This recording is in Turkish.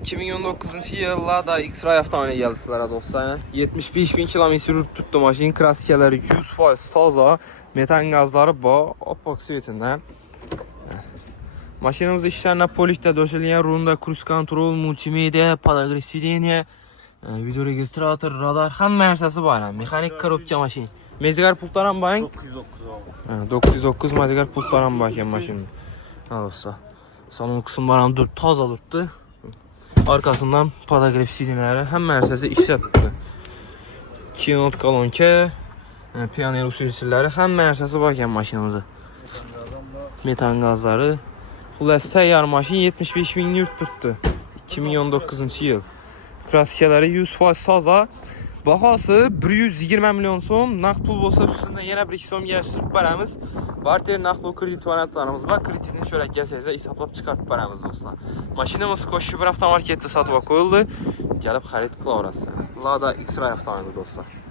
2019 yıl Lada X-Ray avtomobili geldi sizlere dostlar. 75.000 kilometre tuttu maşın, krasikeleri 100% taza, metan gazları bu, opak suyetinden. Maşinimiz işlerine polikte döşelenen rulunda cruise control, multimedya, podagrev sideniya, video registrator, radar, hamma narsasi bor. Mexanik korobka maşin. Mezgar pultlar ham bor. 909 909 mezgar pultlar ham bor ekan mashinada. Dostlar. Salon kısımları ham toza duribdi. Arkasından podagrev sideniyalar, hamma narsasi ishlatibdi. Kinot kolonka, pianer usulchilari, hamma narsasi bor ekan mashinamizda. Metan gazları. Xullas tayyor maşin 75.000 yurt tuttu. 2019 yıl. Krasikeleri 100% taza. Bahası 120 milyon so'm. Naqd pul bo'lsa üstünden yana 1-2 so'mga yashirib beramiz. Barter naqd pul kredit variantlarımız var. Kreditini cho'rak kelsangiz hisoblab chiqarib beramiz do'stlar. Mashinamiz Qo'shib avtomarketda sotib qo'yildi. Kelib xarid qilaverasiz. Lada X-Ray avtomobili do'stlar.